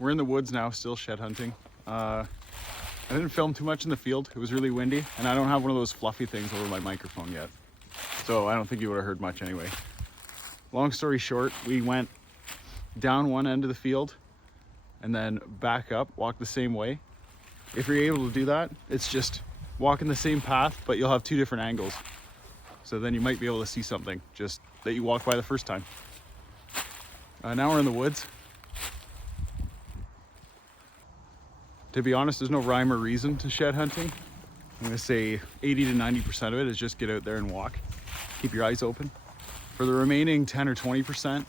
we're in the woods now, still shed hunting. I didn't film too much in the field. It was really windy, and I don't have one of those fluffy things over my microphone yet. So I don't think you would have heard much anyway. Long story short, we went down one end of the field and then back up, walk the same way. If you're able to do that, it's just walking the same path, but you'll have two different angles. So then you might be able to see something just that you walked by the first time. Now we're in the woods. To be honest, there's no rhyme or reason to shed hunting. I'm gonna say 80 to 90% of it is just get out there and walk. Keep your eyes open. For the remaining 10 or 20%,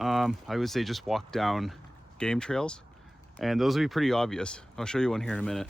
I would say just walk down game trails. And those will be pretty obvious. I'll show you one here in a minute.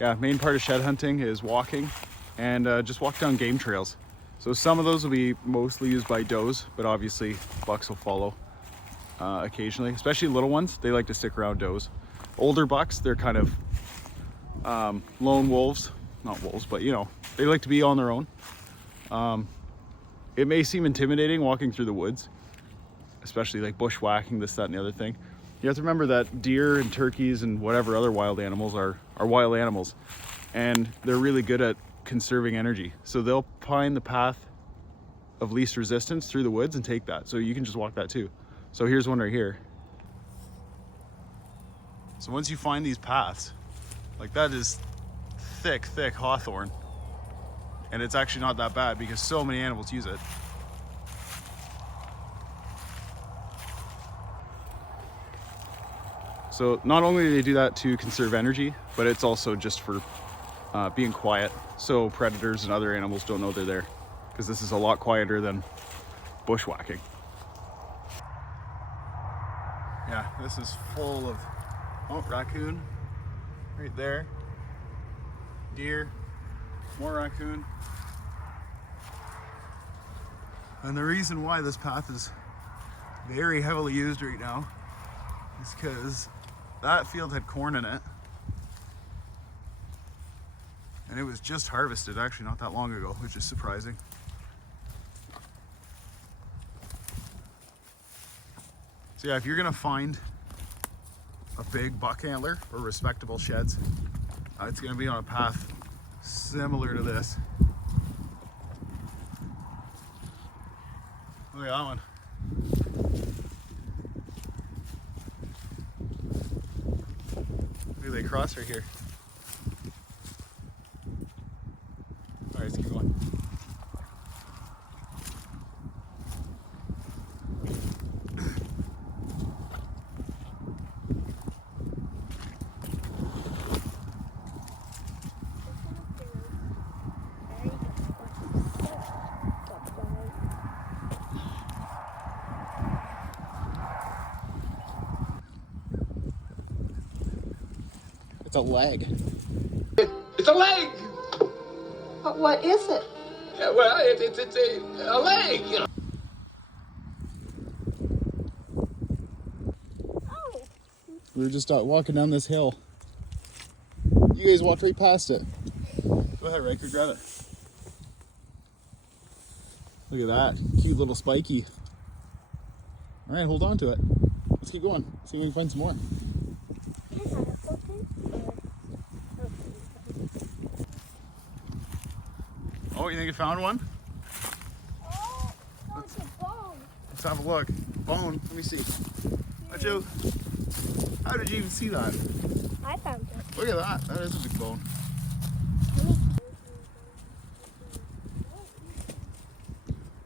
Yeah, main part of shed hunting is walking and just walk down game trails. So some of those will be mostly used by does, but obviously bucks will follow occasionally, especially little ones. They like to stick around does. Older bucks, they're kind of lone wolves, not wolves, but you know, they like to be on their own. It may seem intimidating walking through the woods, especially like bushwhacking, this, that, and the other thing. You have to remember that deer and turkeys and whatever other wild animals are wild animals, and they're really good at conserving energy. So they'll find the path of least resistance through the woods and take that. So you can just walk that too. So here's one right here. So once you find these paths, like that is thick hawthorn, and it's actually not that bad because so many animals use it. So not only do they do that to conserve energy, but it's also just for being quiet, so predators and other animals don't know they're there, because this is a lot quieter than bushwhacking. Yeah, this is full of, oh, raccoon right there, deer, more raccoon. And the reason why this path is very heavily used right now is because that field had corn in it, and it was just harvested actually not that long ago, which is surprising. So yeah, if you're gonna find a big buck antler or respectable sheds, it's gonna be on a path similar to this. Look at that one. They cross right here. All right, let's keep going. It's a leg. It's a leg! But what is it? Yeah, well, it's a leg, you know. Oh. We were just walking down this hill. You guys walked right past it. Go ahead, Riker, grab it. Look at that, cute little spiky. All right, hold on to it. Let's keep going. See if we can find some more. Oh, you think you found one? Oh, it's a bone. Let's have a look. Bone, let me see. Watch out. How did you even see that? I found it. Look at that, that is a big bone.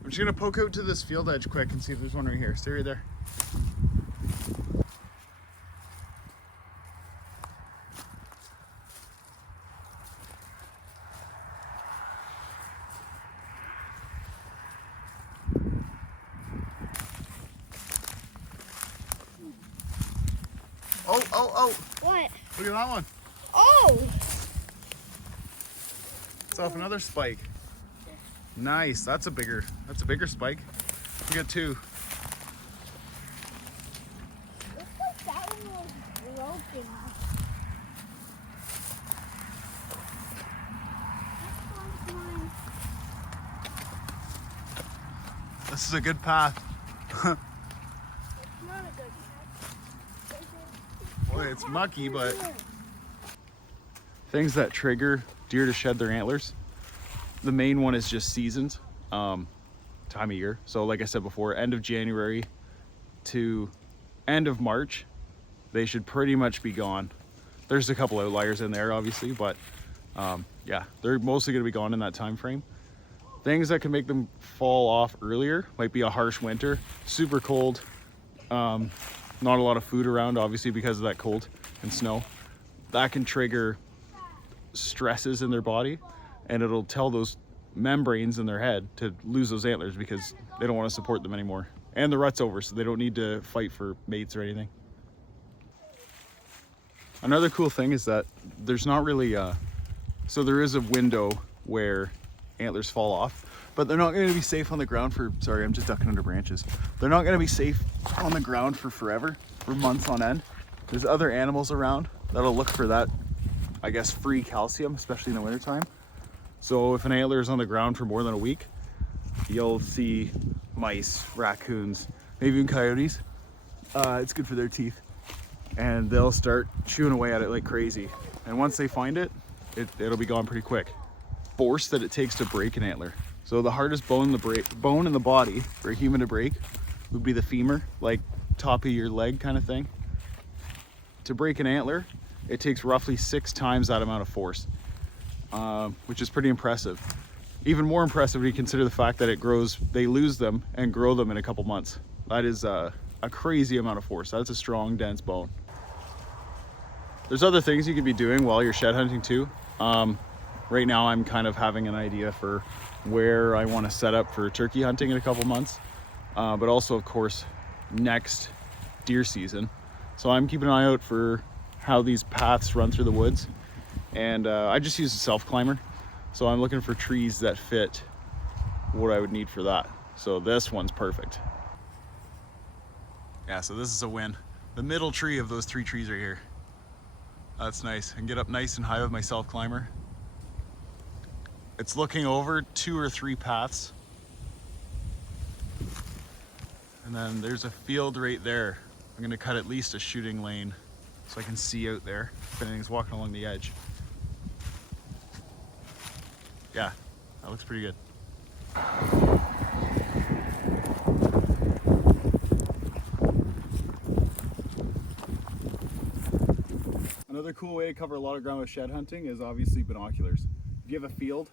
I'm just gonna poke out to this field edge quick and see if there's one right here. Stay right there. Oh, oh, oh. What? Look at that one. Oh! It's off another spike. Nice. That's a bigger spike. We got two. Looks like that one was broken. This one's mine. This is a good path. It's not a good path. Boy, it's mucky, but things that trigger deer to shed their antlers. The main one is just seasons, time of year. So like I said before, end of January to end of March, they should pretty much be gone. There's a couple outliers in there, obviously, but yeah, they're mostly gonna be gone in that time frame. Things that can make them fall off earlier might be a harsh winter, super cold, not a lot of food around, obviously, because of that cold and snow. That can trigger stresses in their body, and it'll tell those membranes in their head to lose those antlers because they don't want to support them anymore. And the rut's over, so they don't need to fight for mates or anything. Another cool thing is that there's not really so there is a window where antlers fall off, but they're not going to be safe on the ground for, sorry, I'm just ducking under branches. They're not going to be safe on the ground for forever, for months on end. There's other animals around that'll look for that, I guess, free calcium, especially in the wintertime. So if an antler is on the ground for more than a week, you'll see mice, raccoons, maybe even coyotes. It's good for their teeth. And they'll start chewing away at it like crazy. And once they find it, it'll be gone pretty quick. Force that it takes to break an antler. So the hardest bone in the body for a human to break would be the femur, like top of your leg kind of thing. To break an antler, it takes roughly 6 times that amount of force, which is pretty impressive. Even more impressive when you consider the fact that they lose them and grow them in a couple months. That is a crazy amount of force. That's a strong, dense bone. There's other things you could be doing while you're shed hunting too. Right now I'm kind of having an idea for where I want to set up for turkey hunting in a couple months, but also of course next deer season. So I'm keeping an eye out for how these paths run through the woods, and I just use a self climber, so I'm looking for trees that fit what I would need for that. So this one's perfect. Yeah, so this is a win. The middle tree of those 3 trees right here. That's nice. I can get up nice and high with my self climber. It's looking over 2 or 3 paths, and then there's a field right there. I'm gonna cut at least a shooting lane so I can see out there if anything's walking along the edge. Yeah, that looks pretty good. Another cool way to cover a lot of ground with shed hunting is obviously binoculars. If you have a field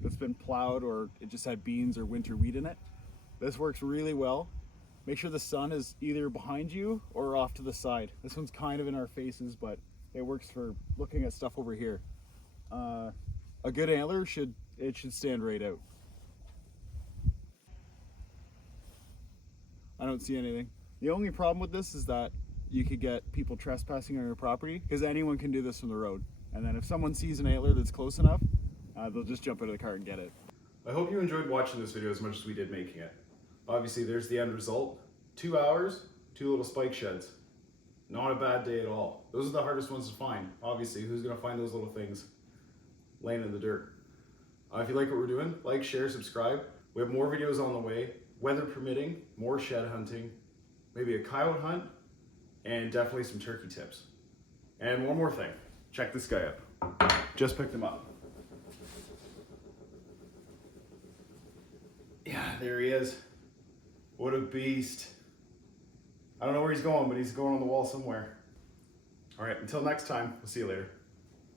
that's been plowed or it just had beans or winter wheat in it, this works really well. Make sure the sun is either behind you or off to the side. This one's kind of in our faces, but it works for looking at stuff over here. A good antler should stand right out. I don't see anything. The only problem with this is that you could get people trespassing on your property, because anyone can do this from the road. And then if someone sees an antler that's close enough, they'll just jump out of the car and get it. I hope you enjoyed watching this video as much as we did making it. Obviously there's the end result. 2 hours, 2 little spike sheds. Not a bad day at all. Those are the hardest ones to find. Obviously, who's gonna find those little things laying in the dirt? If you like what we're doing, like, share, subscribe. We have more videos on the way, weather permitting, more shed hunting, maybe a coyote hunt, and definitely some turkey tips. And one more thing, check this guy out. Just picked him up. Yeah, there he is. What a beast. I don't know where he's going, but he's going on the wall somewhere. All right, until next time, we'll see you later.